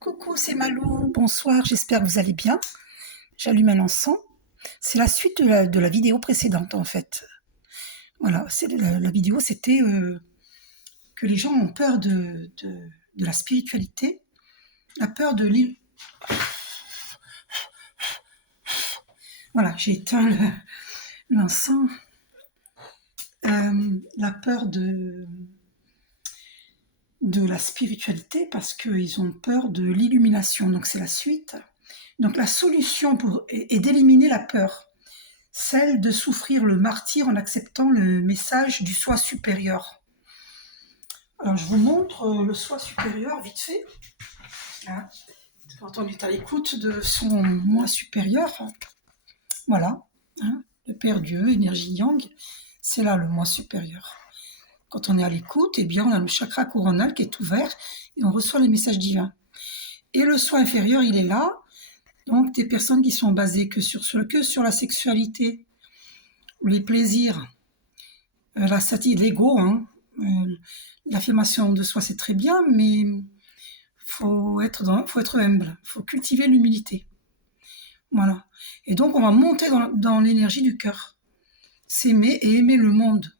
Coucou, c'est Malou. Bonsoir, j'espère que vous allez bien. J'allume un encens. C'est la suite de la vidéo précédente, en fait. Voilà, la vidéo, c'était que les gens ont peur de la spiritualité, la peur de l'île. Voilà, j'ai éteint l'encens. La peur de la spiritualité parce qu'ils ont peur de l'illumination. Donc, c'est la suite. Donc, la solution est d'éliminer la peur. Celle de souffrir le martyre en acceptant le message du soi supérieur. Alors, je vous montre le soi supérieur vite fait. Hein. Quand on est à l'écoute de son moi supérieur, voilà, hein, le Père Dieu, énergie yang, c'est là le moi supérieur. Quand on est à l'écoute, eh bien, on a le chakra coronal qui est ouvert et on reçoit les messages divins. Et le soi inférieur, il est là. Donc, des personnes qui sont basées que sur la sexualité, les plaisirs, l'ego, hein. L'affirmation de soi, c'est très bien, mais faut être humble, faut cultiver l'humilité. Voilà. Et donc, on va monter dans l'énergie du cœur, s'aimer et aimer le monde.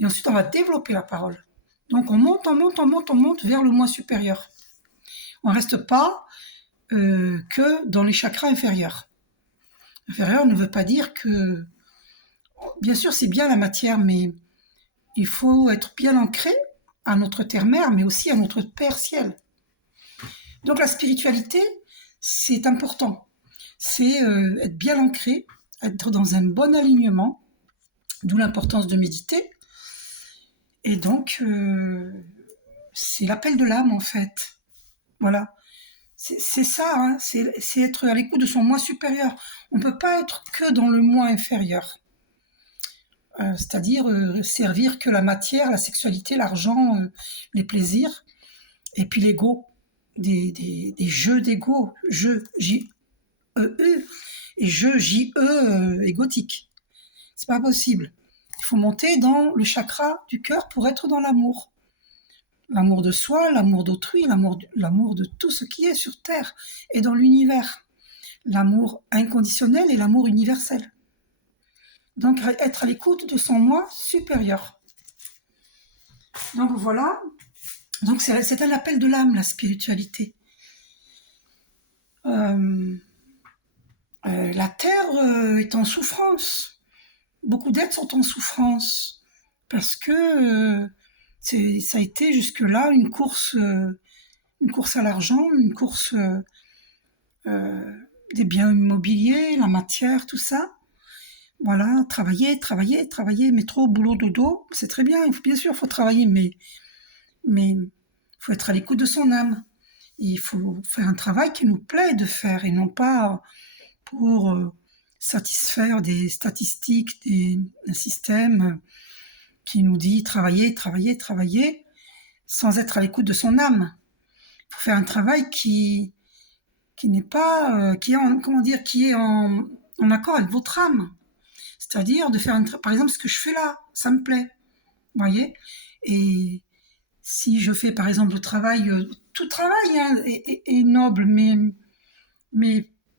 Et ensuite, on va développer la parole. Donc, on monte vers le moi supérieur. On ne reste pas que dans les chakras inférieurs. Inférieur ne veut pas dire que... Bien sûr, c'est bien la matière, mais il faut être bien ancré à notre terre-mère, mais aussi à notre Père ciel. Donc la spiritualité, c'est important. C'est être bien ancré, être dans un bon alignement, d'où l'importance de méditer. Et donc, c'est l'appel de l'âme, en fait. Voilà. C'est ça, hein, c'est être à l'écoute de son moi supérieur. On ne peut pas être que dans le moi inférieur. C'est-à-dire servir que la matière, la sexualité, l'argent, les plaisirs, et puis l'ego, des jeux d'ego, jeux J-E-U, et jeux J-E égotique. C'est pas possible. Il faut monter dans le chakra du cœur pour être dans l'amour. L'amour de soi, l'amour d'autrui, l'amour de tout ce qui est sur Terre et dans l'univers. L'amour inconditionnel et l'amour universel. Donc être à l'écoute de son moi supérieur. Donc voilà. Donc c'est un appel de l'âme, la spiritualité. La Terre est en souffrance. Beaucoup d'êtres sont en souffrance parce que ça a été jusque-là une course à l'argent, une course des biens immobiliers, la matière, tout ça. Voilà, travailler, métro, boulot, dodo, c'est très bien. Bien sûr, il faut travailler, mais il faut être à l'écoute de son âme. Il faut faire un travail qui nous plaît de faire et non pas pour satisfaire des statistiques, un système qui nous dit travailler, sans être à l'écoute de son âme. Il faut faire un travail qui n'est pas, qui est en accord avec votre âme. C'est-à-dire de faire, par exemple, ce que je fais là, ça me plaît, vous voyez. Et si je fais, par exemple, le travail, tout travail hein, est noble, mais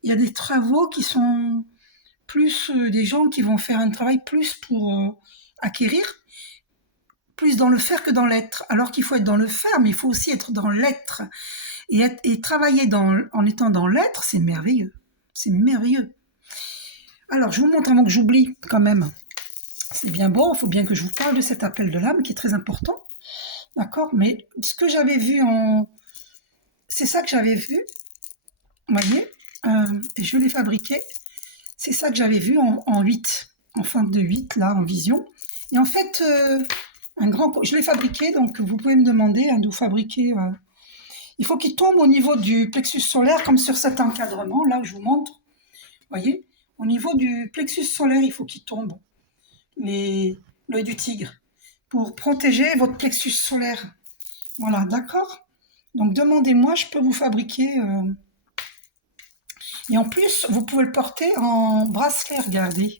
il y a des travaux qui sont plus des gens qui vont faire un travail plus pour acquérir, plus dans le faire que dans l'être. Alors qu'il faut être dans le faire, mais il faut aussi être dans l'être. Et travailler en étant dans l'être, c'est merveilleux. C'est merveilleux. Alors, je vous montre avant que j'oublie quand même. C'est bien bon, il faut bien que je vous parle de cet appel de l'âme qui est très important. D'accord. Mais ce que j'avais vu c'est ça que j'avais vu. Vous voyez et je l'ai fabriqué. C'est ça que j'avais vu en 8, en forme de 8, là, en vision. Et en fait, je l'ai fabriqué, donc vous pouvez me demander hein, d'où fabriquer. Il faut qu'il tombe au niveau du plexus solaire, comme sur cet encadrement, là, où je vous montre. Vous voyez, au niveau du plexus solaire, il faut qu'il tombe l'œil du tigre pour protéger votre plexus solaire. Voilà, d'accord. Donc, demandez-moi, je peux vous fabriquer... Et en plus, vous pouvez le porter en bracelet, regardez.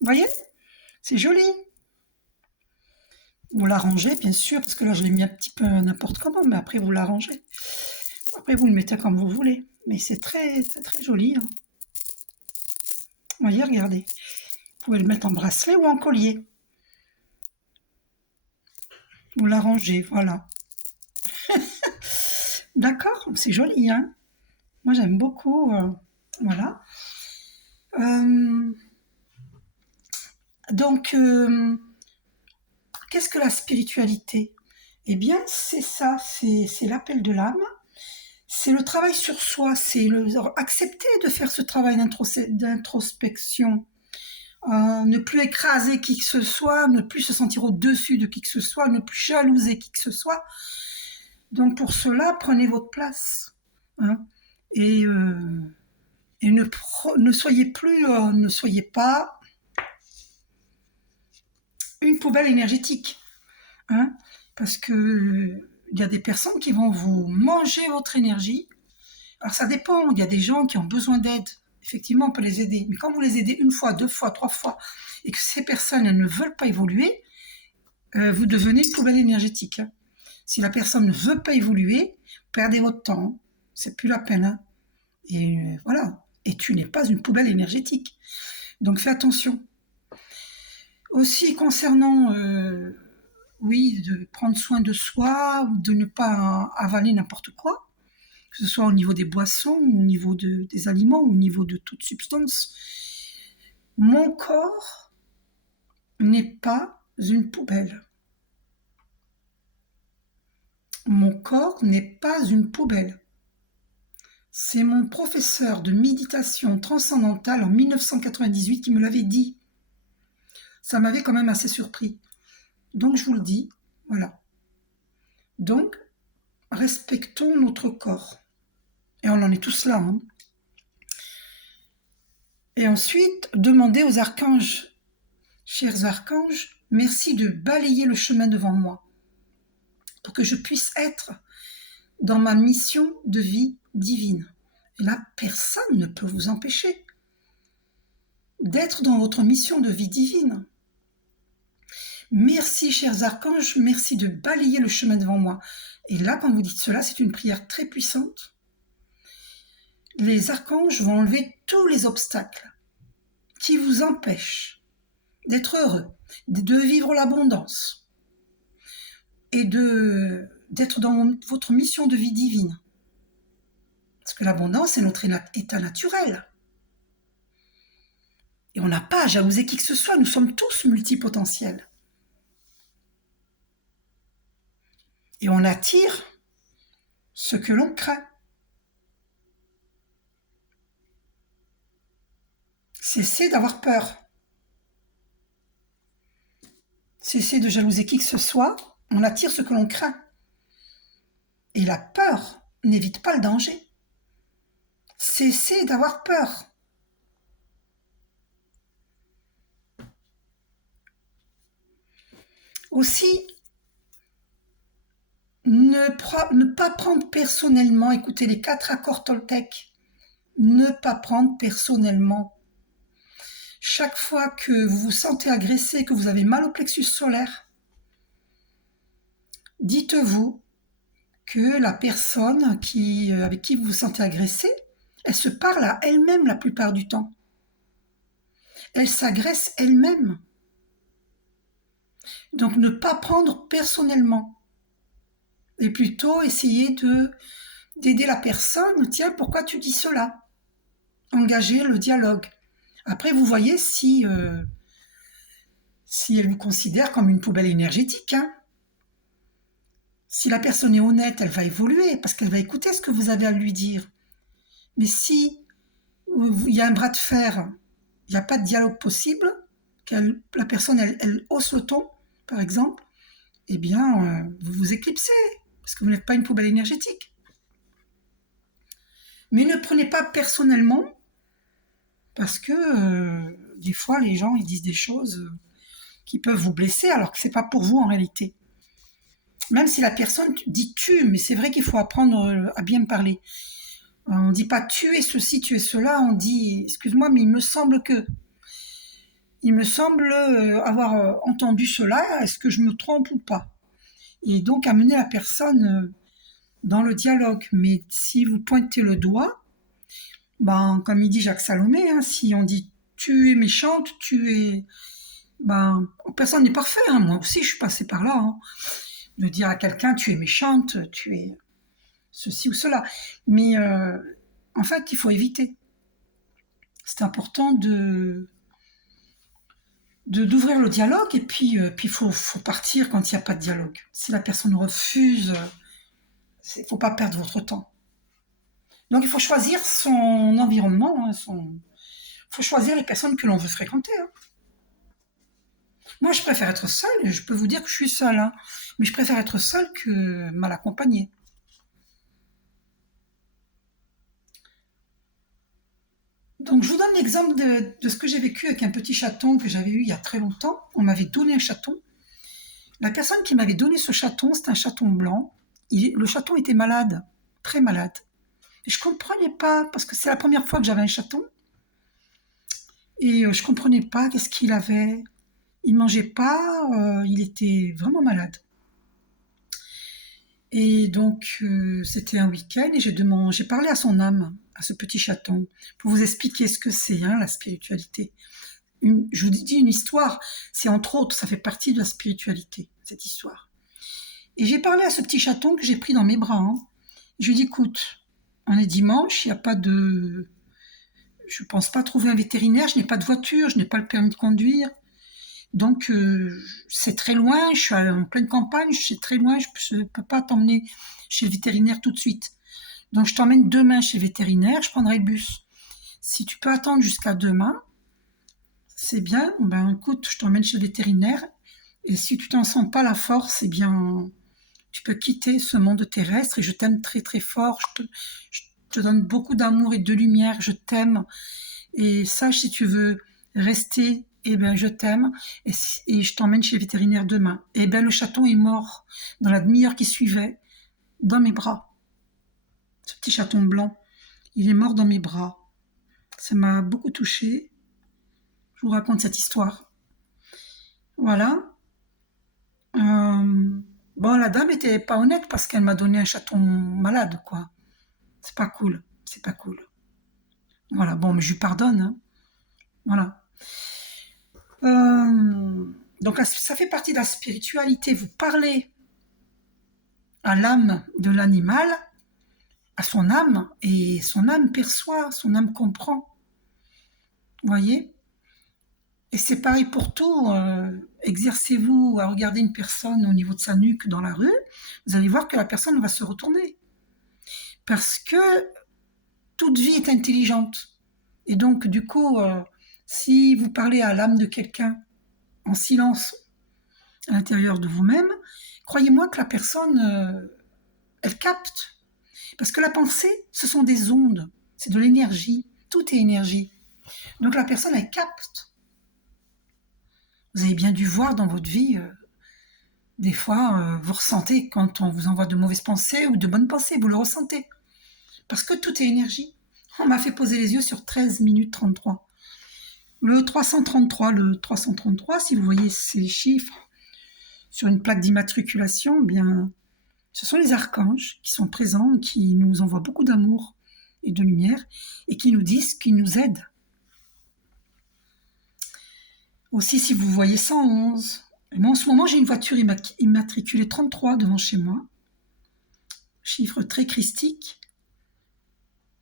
Vous voyez? C'est joli. Vous l'arrangez, bien sûr, parce que là, je l'ai mis un petit peu n'importe comment, mais après, vous l'arrangez. Après, vous le mettez comme vous voulez. Mais c'est très joli, hein. Voyez, regardez. Vous pouvez le mettre en bracelet ou en collier. Vous l'arrangez, voilà. D'accord, c'est joli, hein. Moi, j'aime beaucoup. Voilà. Euh, donc, qu'est-ce que la spiritualité? Eh bien, c'est ça, c'est l'appel de l'âme. C'est le travail sur soi, c'est accepter de faire ce travail d'introspection, ne plus écraser qui que ce soit, ne plus se sentir au-dessus de qui que ce soit, ne plus jalouser qui que ce soit. Donc pour cela, prenez votre place, hein, et, ne soyez plus, ne soyez pas une poubelle énergétique, hein, parce que il y a des personnes qui vont vous manger votre énergie. Alors ça dépend, il y a des gens qui ont besoin d'aide. Effectivement, on peut les aider. Mais quand vous les aidez une fois, deux fois, trois fois, et que ces personnes elles ne veulent pas évoluer, vous devenez une poubelle énergétique, hein. Si la personne ne veut pas évoluer, perdez votre temps. C'est plus la peine, hein. Et voilà. Et tu n'es pas une poubelle énergétique. Donc fais attention. Aussi concernant, oui, de prendre soin de soi, de ne pas avaler n'importe quoi, que ce soit au niveau des boissons, au niveau des aliments, au niveau de toute substance. Mon corps n'est pas une poubelle. Mon corps n'est pas une poubelle. C'est mon professeur de méditation transcendantale en 1998 qui me l'avait dit. Ça m'avait quand même assez surpris. Donc je vous le dis, voilà. Donc, respectons notre corps. Et on en est tous là, hein. Et ensuite, demandez aux archanges, chers archanges, merci de balayer le chemin devant moi, pour que je puisse être dans ma mission de vie divine. Et là, personne ne peut vous empêcher d'être dans votre mission de vie divine. Merci, chers archanges, merci de balayer le chemin devant moi. Et là, quand vous dites cela, c'est une prière très puissante. Les archanges vont enlever tous les obstacles qui vous empêchent d'être heureux, de vivre l'abondance et d'être dans votre mission de vie divine. Parce que l'abondance est notre état naturel. Et on n'a pas à jalouser qui que ce soit, nous sommes tous multipotentiels. Et on attire ce que l'on craint. Cessez d'avoir peur. Cessez de jalouser qui que ce soit, on attire ce que l'on craint. Et la peur n'évite pas le danger. Cessez d'avoir peur. Aussi, ne pas prendre personnellement, écoutez les 4 accords Toltec, ne pas prendre personnellement. Chaque fois que vous vous sentez agressé, que vous avez mal au plexus solaire, dites-vous que la personne avec qui vous vous sentez agressé, elle se parle à elle-même la plupart du temps. Elle s'agresse elle-même. Donc ne pas prendre personnellement. Et plutôt essayer d'aider la personne. Tiens, pourquoi tu dis cela? Engager le dialogue. Après, vous voyez si elle vous considère comme une poubelle énergétique, hein. Si la personne est honnête, elle va évoluer parce qu'elle va écouter ce que vous avez à lui dire. Mais si il y a un bras de fer, il n'y a pas de dialogue possible, la personne elle hausse le ton, par exemple, eh bien, vous vous éclipsez parce que vous n'êtes pas une poubelle énergétique. Mais ne prenez pas personnellement parce que des fois, les gens ils disent des choses qui peuvent vous blesser alors que ce n'est pas pour vous en réalité. Même si la personne dit tu, mais c'est vrai qu'il faut apprendre à bien me parler. On ne dit pas tu es ceci, tu es cela, on dit excuse-moi, mais il me semble que. Il me semble avoir entendu cela, est-ce que je me trompe ou pas? Et donc amener la personne dans le dialogue. Mais si vous pointez le doigt, ben, comme il dit Jacques Salomé, hein, si on dit tu es méchante, tu es... Ben, personne n'est parfait, hein. Moi aussi je suis passée par là. Hein. De dire à quelqu'un tu es méchante, tu es ceci ou cela. Mais en fait, il faut éviter. C'est important d'ouvrir le dialogue et puis faut partir quand il n'y a pas de dialogue. Si la personne refuse, il ne faut pas perdre votre temps. Donc il faut choisir son environnement, hein, faut choisir les personnes que l'on veut fréquenter. Hein. Moi, je préfère être seule, et je peux vous dire que je suis seule, hein, mais je préfère être seule que mal accompagnée. Donc, je vous donne l'exemple de ce que j'ai vécu avec un petit chaton que j'avais eu il y a très longtemps. On m'avait donné un chaton. La personne qui m'avait donné ce chaton, c'était un chaton blanc. Le chaton était malade, très malade. Et je comprenais pas, parce que c'est la première fois que j'avais un chaton. Et je comprenais pas qu'est-ce qu'il avait. Il mangeait pas, il était vraiment malade. Et donc, c'était un week-end et j'ai parlé à son âme, à ce petit chaton, pour vous expliquer ce que c'est, hein, la spiritualité. Je vous dis une histoire, c'est entre autres, ça fait partie de la spiritualité, cette histoire. Et j'ai parlé à ce petit chaton que j'ai pris dans mes bras. Hein. Je lui ai dit, écoute, on est dimanche, il n'y a pas de... Je ne pense pas trouver un vétérinaire, je n'ai pas de voiture, je n'ai pas le permis de conduire. Donc, c'est très loin, je suis en pleine campagne, c'est très loin, je ne peux pas t'emmener chez le vétérinaire tout de suite. Donc, je t'emmène demain chez le vétérinaire, je prendrai le bus. Si tu peux attendre jusqu'à demain, c'est bien, ben écoute, je t'emmène chez le vétérinaire, et si tu t'en sens pas la force, eh bien, tu peux quitter ce monde terrestre, et je t'aime très très fort, je te donne beaucoup d'amour et de lumière, je t'aime, et sache si tu veux rester, eh bien je t'aime, et je t'emmène chez le vétérinaire demain. Et bien le chaton est mort dans la demi-heure qui suivait, dans mes bras. Ce petit chaton blanc, il est mort dans mes bras. Ça m'a beaucoup touchée. Je vous raconte cette histoire. Voilà. Bon, la dame était pas honnête parce qu'elle m'a donné un chaton malade, quoi. C'est pas cool. C'est pas cool. Voilà, bon, mais je lui pardonne. Hein. Voilà. Donc, ça fait partie de la spiritualité. Vous parlez à l'âme de l'animal, à son âme, et son âme perçoit, son âme comprend. Vous voyez? Et c'est pareil pour tout. Exercez-vous à regarder une personne au niveau de sa nuque dans la rue, vous allez voir que la personne va se retourner. Parce que toute vie est intelligente. Et donc, du coup, si vous parlez à l'âme de quelqu'un en silence à l'intérieur de vous-même, croyez-moi que la personne, elle capte. Parce que la pensée, ce sont des ondes, c'est de l'énergie, tout est énergie. Donc la personne, elle capte. Vous avez bien dû voir dans votre vie, des fois, vous ressentez quand on vous envoie de mauvaises pensées ou de bonnes pensées, vous le ressentez. Parce que tout est énergie. On m'a fait poser les yeux sur 13 minutes 33. Le 333, si vous voyez ces chiffres sur une plaque d'immatriculation, eh bien, ce sont les archanges qui sont présents, qui nous envoient beaucoup d'amour et de lumière et qui nous disent, qui nous aident. Aussi, si vous voyez 111, moi en ce moment j'ai une voiture immatriculée 33 devant chez moi, chiffre très christique.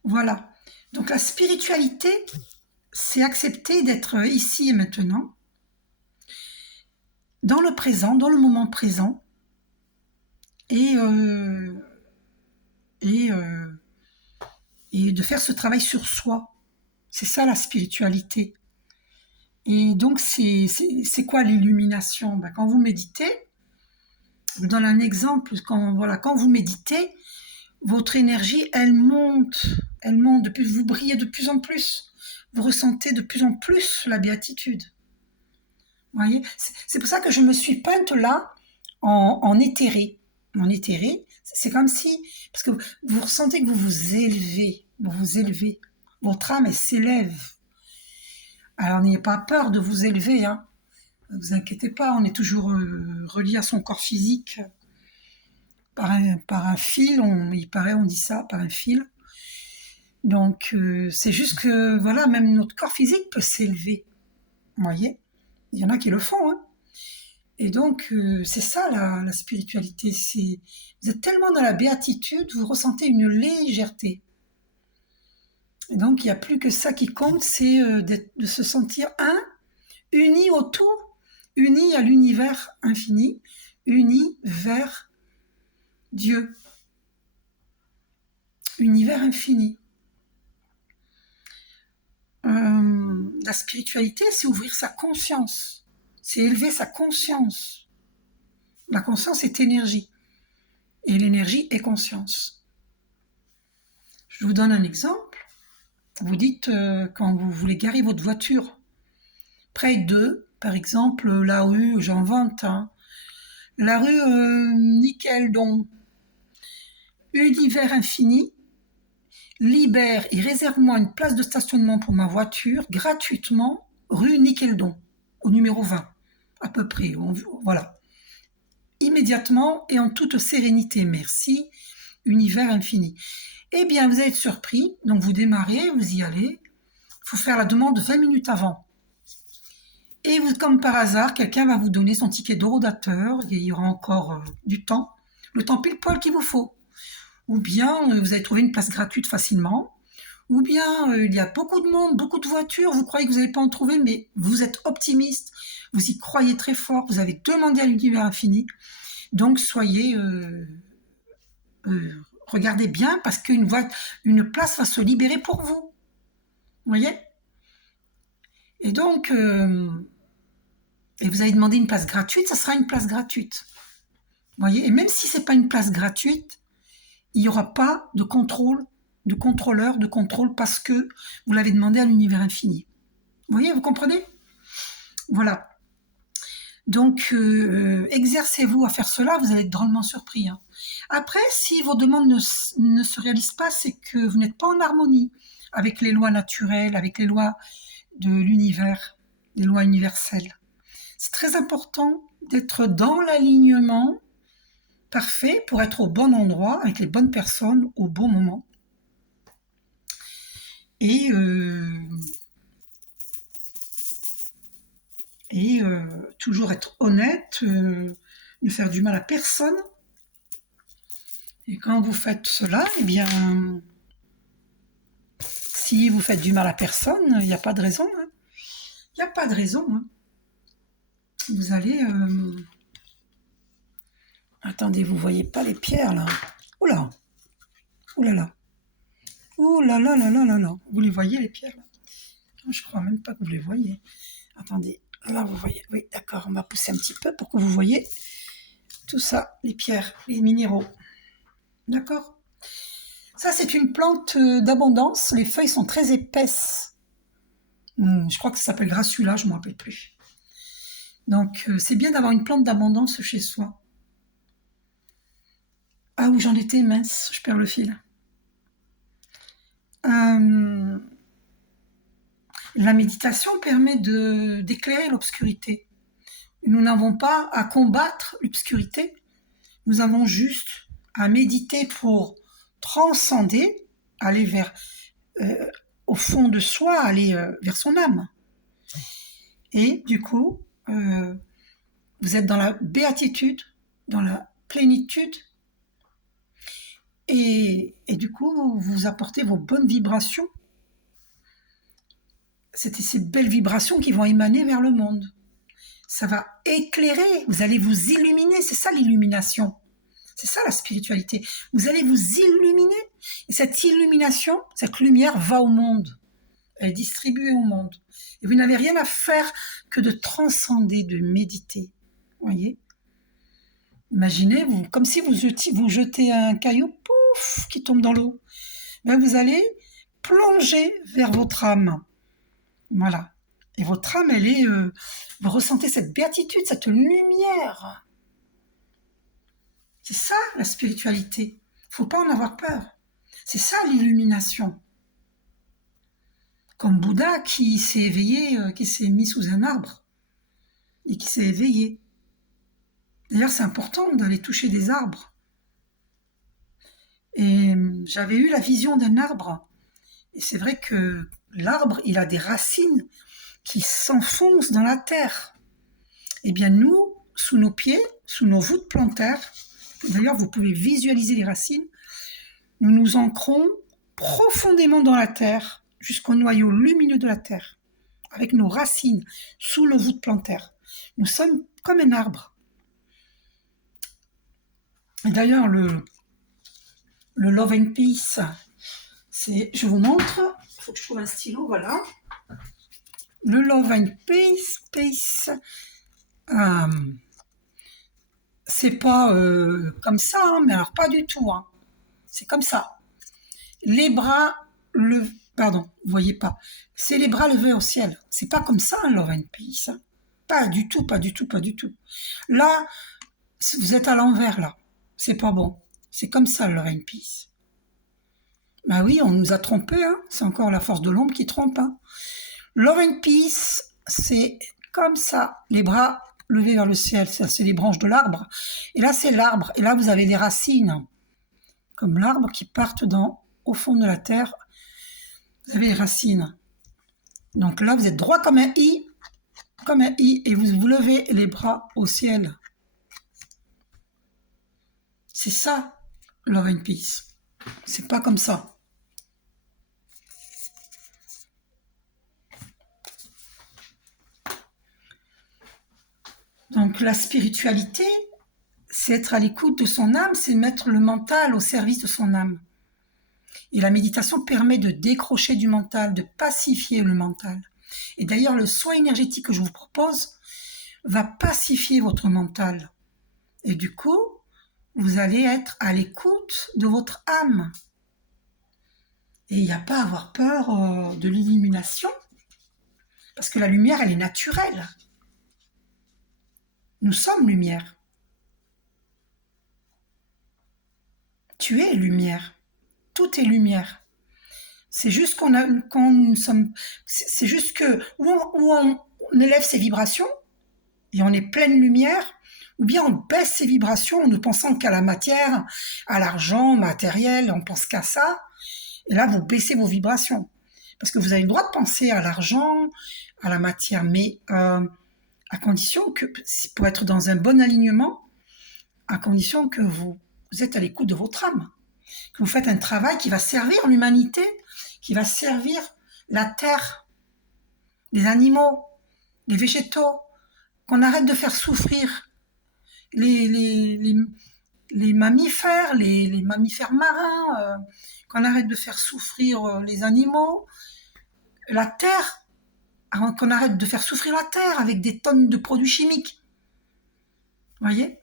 Voilà. Donc la spiritualité, c'est accepter d'être ici et maintenant, dans le présent, dans le moment présent, et de faire ce travail sur soi. C'est ça la spiritualité. Et donc, c'est quoi l'illumination? Ben, quand vous méditez, je vous donne un exemple, quand vous méditez, votre énergie, elle monte, vous brillez de plus en plus, vous ressentez de plus en plus la béatitude. Vous voyez? C'est pour ça que je me suis peinte là en éthéré. En éthéré, c'est comme si, parce que vous ressentez que vous vous élevez, votre âme, elle s'élève. Alors n'ayez pas peur de vous élever, hein. Ne vous inquiétez pas, on est toujours relié à son corps physique par un fil, il paraît, on dit ça, par un fil. Donc c'est juste que, voilà, même notre corps physique peut s'élever. Vous voyez? Il y en a qui le font, hein. Et donc, c'est ça la spiritualité. Vous êtes tellement dans la béatitude, vous ressentez une légèreté. Et donc, il n'y a plus que ça qui compte, c'est de se sentir un, uni au tout, uni à l'univers infini, uni vers Dieu. Univers infini. La spiritualité, c'est ouvrir sa conscience. C'est élever sa conscience. La conscience est énergie. Et l'énergie est conscience. Je vous donne un exemple. Vous dites, quand vous voulez garer votre voiture, près de, par exemple, la rue, j'en vante, hein, la rue Nickeldon, Univers Infini, libère et réserve-moi une place de stationnement pour ma voiture gratuitement, rue Nickeldon, au numéro 20, à peu près. Voilà. Immédiatement et en toute sérénité, merci, Univers Infini. Eh bien, vous allez être surpris, donc vous démarrez, vous y allez. Il faut faire la demande 20 minutes avant. Et vous, comme par hasard, quelqu'un va vous donner son ticket d'horodateur, il y aura encore du temps, le temps pile poil qu'il vous faut. Ou bien vous allez trouver une place gratuite facilement, ou bien il y a beaucoup de monde, beaucoup de voitures, vous croyez que vous n'allez pas en trouver, mais vous êtes optimiste, vous y croyez très fort, vous avez demandé à l'univers infini, donc soyez... regardez bien parce qu'une place va se libérer pour vous. Vous voyez? Et donc, et vous avez demandé une place gratuite, ça sera une place gratuite. Vous voyez? Et même si ce n'est pas une place gratuite, il n'y aura pas de contrôle, de contrôleur, de contrôle parce que vous l'avez demandé à l'univers infini. Vous voyez, vous comprenez? Voilà. Donc, exercez-vous à faire cela, vous allez être drôlement surpris, hein. Après, si vos demandes ne se réalisent pas, c'est que vous n'êtes pas en harmonie avec les lois naturelles, avec les lois de l'univers, les lois universelles. C'est très important d'être dans l'alignement parfait pour être au bon endroit, avec les bonnes personnes, au bon moment. Et toujours être honnête, ne faire du mal à personne. Et quand vous faites cela, eh bien, si vous faites du mal à personne, il n'y a pas de raison. Hein. Il n'y a pas de raison. Hein. Vous allez... Attendez, vous voyez pas les pierres là? Oula! Oulala! Oulala là là là là! Vous les voyez les pierres là? Non, je crois même pas que vous les voyez. Attendez, là vous voyez. Oui, d'accord, on va pousser un petit peu pour que vous voyez tout ça, les pierres, les minéraux. D'accord? Ça, c'est une plante d'abondance. Les feuilles sont très épaisses. Je crois que ça s'appelle Grassula, je ne me rappelle plus. Donc, c'est bien d'avoir une plante d'abondance chez soi. Ah, où j'en étais, mince, je perds le fil. La méditation permet d'éclairer l'obscurité. Nous n'avons pas à combattre l'obscurité. Nous avons juste à méditer pour transcender, aller vers, au fond de soi, aller vers son âme. Et du coup, vous êtes dans la béatitude, dans la plénitude, et du coup, vous apportez vos bonnes vibrations. C'est ces belles vibrations qui vont émaner vers le monde. Ça va éclairer, vous allez vous illuminer, c'est ça l'illumination. C'est ça la spiritualité. Vous allez vous illuminer, et cette illumination, cette lumière va au monde. Elle est distribuée au monde. Et vous n'avez rien à faire que de transcender, de méditer. Vous voyez? Imaginez, comme si vous jetez un caillou, pouf, qui tombe dans l'eau. Ben, vous allez plonger vers votre âme. Voilà. Et votre âme, elle est... vous ressentez cette béatitude, cette lumière. C'est ça, la spiritualité. Il ne faut pas en avoir peur. C'est ça, l'illumination. comme Bouddha qui s'est éveillé, qui s'est mis sous un arbre et qui s'est éveillé. D'ailleurs, c'est important d'aller toucher des arbres. Et j'avais eu la vision d'un arbre. Et c'est vrai que l'arbre, il a des racines qui s'enfoncent dans la terre. Eh bien, nous, sous nos pieds, sous nos voûtes plantaires, d'ailleurs, vous pouvez visualiser les racines, nous nous ancrons profondément dans la terre, jusqu'au noyau lumineux de la terre, avec nos racines sous nos voûtes plantaires. Nous sommes comme un arbre. Et d'ailleurs, le Love and Peace, je vous montre, il faut que je trouve un stylo, voilà. Le Love and Peace, c'est pas comme ça, hein, mais alors pas du tout. Hein. C'est comme ça. Les bras pardon, vous voyez pas. C'est les bras levés au ciel. C'est pas comme ça un Love and Peace. Hein. Pas du tout, pas du tout, pas du tout. Là, vous êtes à l'envers là. C'est pas bon. C'est comme ça le Love and Peace. Ben oui, on nous a trompés. Hein. C'est encore la force de l'ombre qui trompe. Hein. Love and Peace, c'est comme ça. Les bras levés vers le ciel, ça c'est les branches de l'arbre. Et là, c'est l'arbre. Et là, vous avez les racines, comme l'arbre, qui partent au fond de la terre. Vous avez les racines. Donc là, vous êtes droit comme un I, et vous levez les bras au ciel. C'est ça, Love and Peace. C'est pas comme ça. Donc la spiritualité, c'est être à l'écoute de son âme, c'est mettre le mental au service de son âme. Et la méditation permet de décrocher du mental, de pacifier le mental. Et d'ailleurs, le soin énergétique que je vous propose va pacifier votre mental. Et du coup, vous allez être à l'écoute de votre âme. Et il n'y a pas à avoir peur de l'illumination, parce que la lumière, elle est naturelle. Nous sommes lumière. Tu es lumière. Tout est lumière. C'est juste c'est juste que où on élève ses vibrations et on est pleine lumière, ou bien on baisse ses vibrations en ne pensant qu'à la matière, à l'argent, au matériel, on pense qu'à ça. Et là, vous baissez vos vibrations. Parce que vous avez le droit de penser à l'argent, à la matière, mais à condition que, pour être dans un bon alignement, à condition que vous êtes à l'écoute de votre âme, que vous faites un travail qui va servir l'humanité, qui va servir la terre, les animaux, les végétaux, qu'on arrête de faire souffrir les mammifères, les mammifères marins, qu'on arrête de faire souffrir les animaux, la terre, qu'on arrête de faire souffrir la terre avec des tonnes de produits chimiques. Vous voyez ?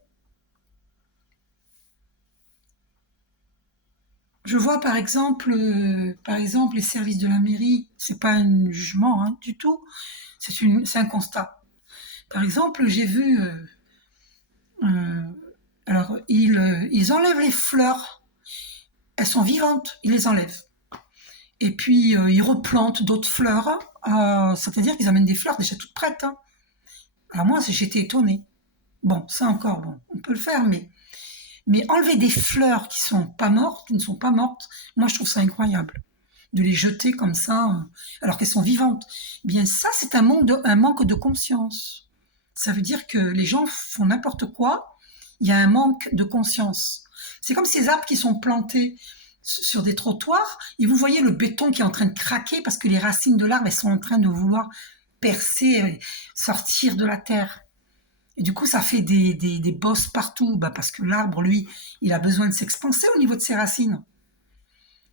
Je vois par exemple les services de la mairie, c'est pas un jugement hein, du tout, c'est un constat. Par exemple, j'ai vu, alors ils enlèvent les fleurs, elles sont vivantes, ils les enlèvent. Et puis ils replantent d'autres fleurs, c'est-à-dire qu'ils amènent des fleurs déjà toutes prêtes. Hein. Alors moi, j'étais étonnée. Bon, ça encore, bon, on peut le faire, mais enlever des fleurs qui ne sont pas mortes, moi je trouve ça incroyable. De les jeter comme ça, alors qu'elles sont vivantes. Eh bien ça, c'est un manque de conscience. Ça veut dire que les gens font n'importe quoi, il y a un manque de conscience. C'est comme ces arbres qui sont plantés sur des trottoirs, et vous voyez le béton qui est en train de craquer parce que les racines de l'arbre, elles sont en train de vouloir percer, sortir de la terre. Et du coup, ça fait des bosses partout, parce que l'arbre, lui, il a besoin de s'expanser au niveau de ses racines.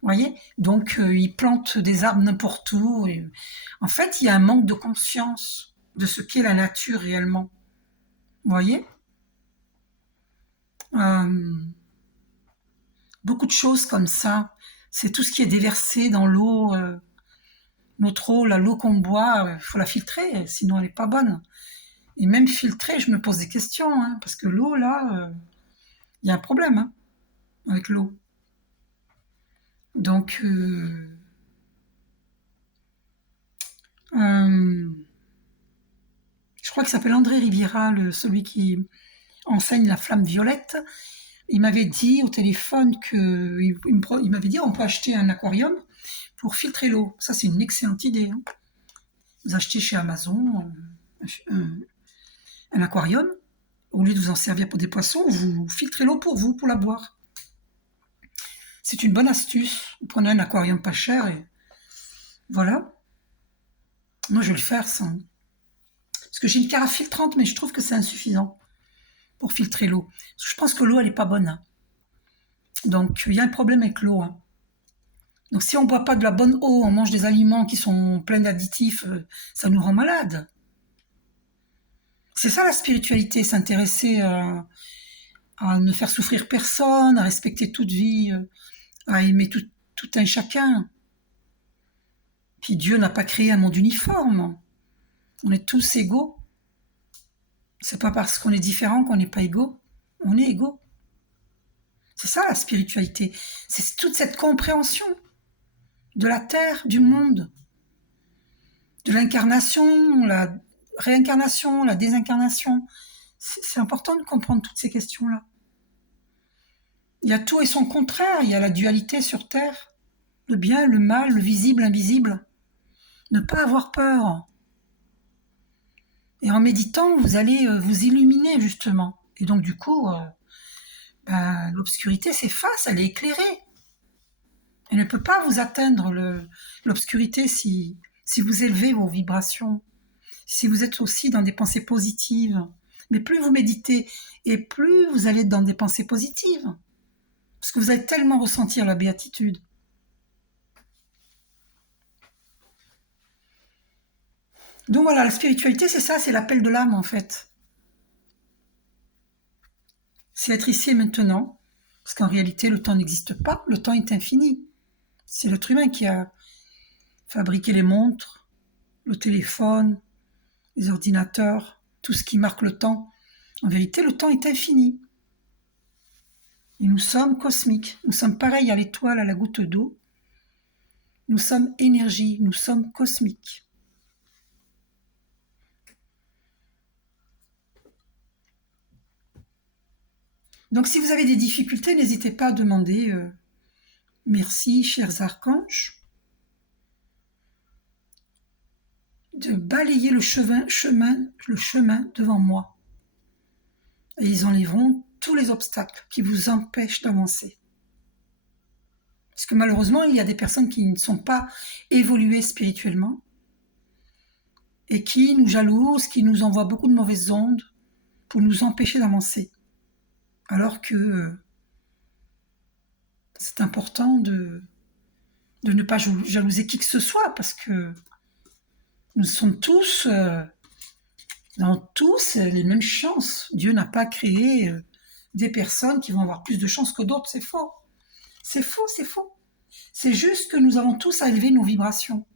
Vous voyez ? Donc, il plante des arbres n'importe où. Et en fait, il y a un manque de conscience de ce qu'est la nature réellement. Vous voyez ? Beaucoup de choses comme ça. C'est tout ce qui est déversé dans l'eau. Notre eau, l'eau qu'on boit, il faut la filtrer, sinon elle n'est pas bonne. Et même filtrer, je me pose des questions, hein, parce que l'eau, là, il y a un problème hein, avec l'eau. Donc, Euh, je crois qu'il s'appelle André Riviera, celui qui enseigne la flamme violette. Il m'avait dit au téléphone il m'avait dit on peut acheter un aquarium pour filtrer l'eau. Ça, c'est une excellente idée, hein. Vous achetez chez Amazon un, un aquarium. Au lieu de vous en servir pour des poissons, vous filtrez l'eau pour vous, pour la boire. C'est une bonne astuce. Vous prenez un aquarium pas cher et voilà. Moi, je vais le faire sans. Parce que j'ai une carafe filtrante, mais je trouve que c'est insuffisant pour filtrer l'eau. Parce que je pense que l'eau, elle est pas bonne, hein. Donc, il y a un problème avec l'eau, hein. Donc, si on ne boit pas de la bonne eau, on mange des aliments qui sont pleins d'additifs, ça nous rend malade. C'est ça la spiritualité, s'intéresser à ne faire souffrir personne, à respecter toute vie, à aimer tout un chacun. Puis Dieu n'a pas créé un monde uniforme. On est tous égaux. C'est pas parce qu'on est différent qu'on n'est pas égaux. On est égaux. C'est ça la spiritualité. C'est toute cette compréhension de la terre, du monde, de l'incarnation, la réincarnation, la désincarnation. C'est important de comprendre toutes ces questions-là. Il y a tout et son contraire. Il y a la dualité sur terre, le bien, le mal, le visible, l'invisible. Ne pas avoir peur. Et en méditant, vous allez vous illuminer justement. Et donc du coup, l'obscurité s'efface, elle est éclairée. Elle ne peut pas vous atteindre l'obscurité si vous élevez vos vibrations, si vous êtes aussi dans des pensées positives. Mais plus vous méditez et plus vous allez être dans des pensées positives, parce que vous allez tellement ressentir la béatitude. Donc voilà, la spiritualité, c'est ça, c'est l'appel de l'âme en fait. C'est être ici et maintenant, parce qu'en réalité, le temps n'existe pas, le temps est infini. C'est l'être humain qui a fabriqué les montres, le téléphone, les ordinateurs, tout ce qui marque le temps. En vérité, le temps est infini. Et nous sommes cosmiques. Nous sommes pareils à l'étoile, à la goutte d'eau. Nous sommes énergie, nous sommes cosmiques. Donc si vous avez des difficultés, n'hésitez pas à demander merci, chers archanges, de balayer le chemin devant moi. Et ils enlèveront tous les obstacles qui vous empêchent d'avancer. Parce que malheureusement, il y a des personnes qui ne sont pas évoluées spirituellement et qui nous jalousent, qui nous envoient beaucoup de mauvaises ondes pour nous empêcher d'avancer. Alors que c'est important de ne pas jalouser qui que ce soit, parce que nous sommes tous, dans tous les mêmes chances. Dieu n'a pas créé des personnes qui vont avoir plus de chances que d'autres, c'est faux. C'est faux, c'est faux. C'est juste que nous avons tous à élever nos vibrations.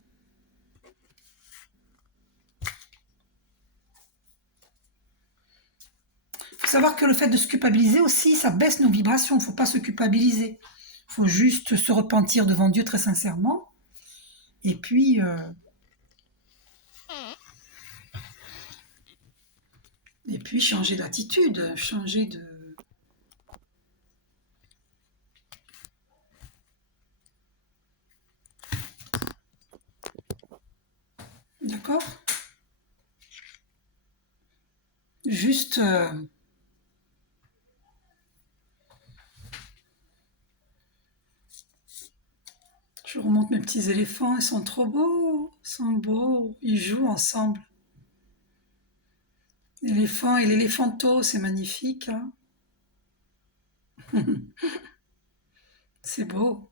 Il faut savoir que le fait de se culpabiliser aussi, ça baisse nos vibrations. Il ne faut pas se culpabiliser. Il faut juste se repentir devant Dieu très sincèrement. Et puis, changer d'attitude, changer de... D'accord? Juste... je remonte mes petits éléphants, ils sont trop beaux, ils sont beaux, ils jouent ensemble. L'éléphant et l'éléphanto, c'est magnifique, hein. C'est beau.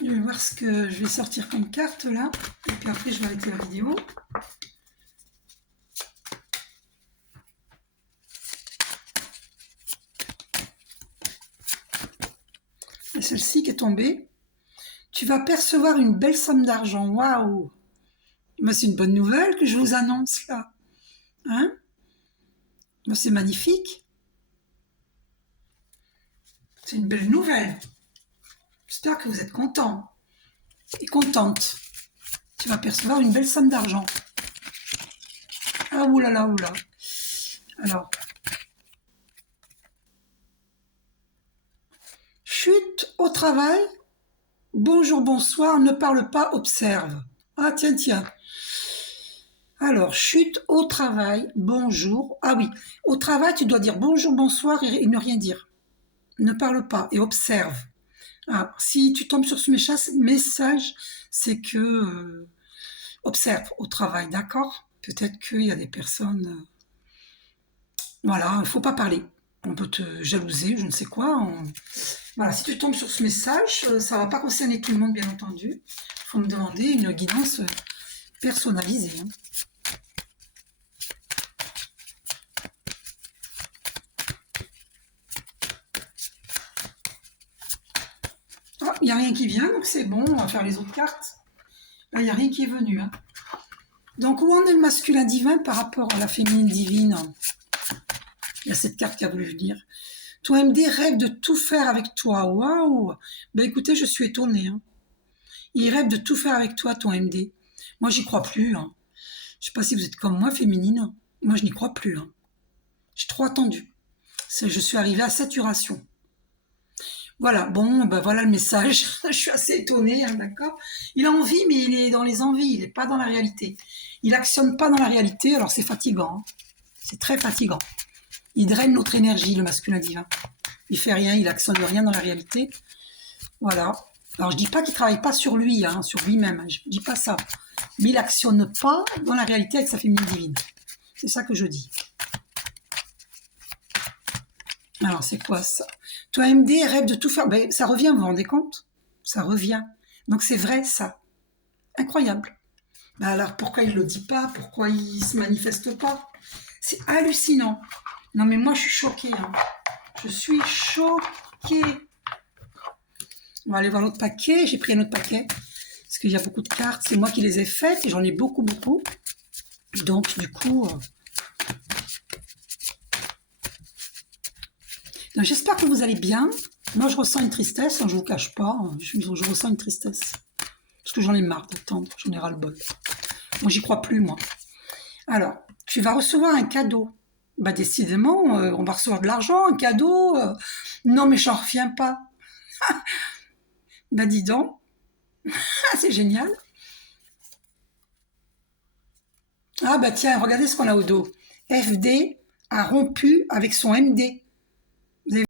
Je vais voir ce que je vais sortir comme carte là, et puis après je vais arrêter la vidéo. Et celle-ci qui est tombée. Tu vas percevoir une belle somme d'argent. Waouh! Moi, c'est une bonne nouvelle que je vous annonce là. Hein? Moi, c'est magnifique. C'est une belle nouvelle. J'espère que vous êtes content et contente. Tu vas percevoir une belle somme d'argent. Ah oulala, oula. Alors, chute au travail. Bonjour, bonsoir, ne parle pas, observe. Ah tiens, tiens. Alors, chute au travail, bonjour. Ah oui, au travail, tu dois dire bonjour, bonsoir et ne rien dire. Ne parle pas et observe. Ah, si tu tombes sur ce message, c'est que observe au travail, d'accord? Peut-être qu'il y a des personnes. Voilà, il ne faut pas parler. On peut te jalouser, je ne sais quoi. Voilà, si tu tombes sur ce message, ça ne va pas concerner tout le monde, bien entendu. Il faut me demander une guidance personnalisée. Hein. Ah, il n'y a rien qui vient, donc c'est bon, on va faire les autres cartes. Là, il n'y a rien qui est venu. Hein. Donc, où en est le masculin divin par rapport à la féminine divine? Il y a cette carte qui a voulu venir. Ton MD rêve de tout faire avec toi. Waouh! Ben écoutez, je suis étonnée. Hein. Il rêve de tout faire avec toi, ton MD. Moi, j'y crois plus. Hein. Je sais pas si vous êtes comme moi, féminine. Moi, je n'y crois plus. Hein. J'ai trop attendu. Je suis arrivée à saturation. Voilà, bon, ben voilà le message. Je suis assez étonnée, hein, d'accord? Il a envie, mais il est dans les envies, il n'est pas dans la réalité. Il actionne pas dans la réalité, alors c'est fatigant. Hein. C'est très fatigant. Il draine notre énergie, le masculin divin. Il fait rien, il actionne rien dans la réalité. Voilà. Alors je dis pas qu'il travaille pas sur lui, hein, sur lui-même. Je dis pas ça. Mais il actionne pas dans la réalité avec sa féminine divine. C'est ça que je dis. Alors c'est quoi ça? Toi MD rêve de tout faire. Ben, ça revient, vous vous rendez compte? Ça revient. Donc c'est vrai ça. Incroyable. Ben alors pourquoi il le dit pas? Pourquoi il se manifeste pas? C'est hallucinant. Non mais moi je suis choquée. Hein. Je suis choquée. On va aller voir l'autre paquet. J'ai pris un autre paquet. Parce qu'il y a beaucoup de cartes. C'est moi qui les ai faites et j'en ai beaucoup, beaucoup. Donc du coup... J'espère que vous allez bien. Moi je ressens une tristesse. Je ne vous cache pas. Je ressens une tristesse. Parce que j'en ai marre d'attendre. J'en ai ras-le-bol. Moi j'y crois plus moi. Alors, tu vas recevoir un cadeau. Bah décidément, on va recevoir de l'argent, un cadeau. Non mais j'en reviens pas. Bah dis donc, c'est génial. Ah bah tiens, regardez ce qu'on a au dos. FD a rompu avec son MD.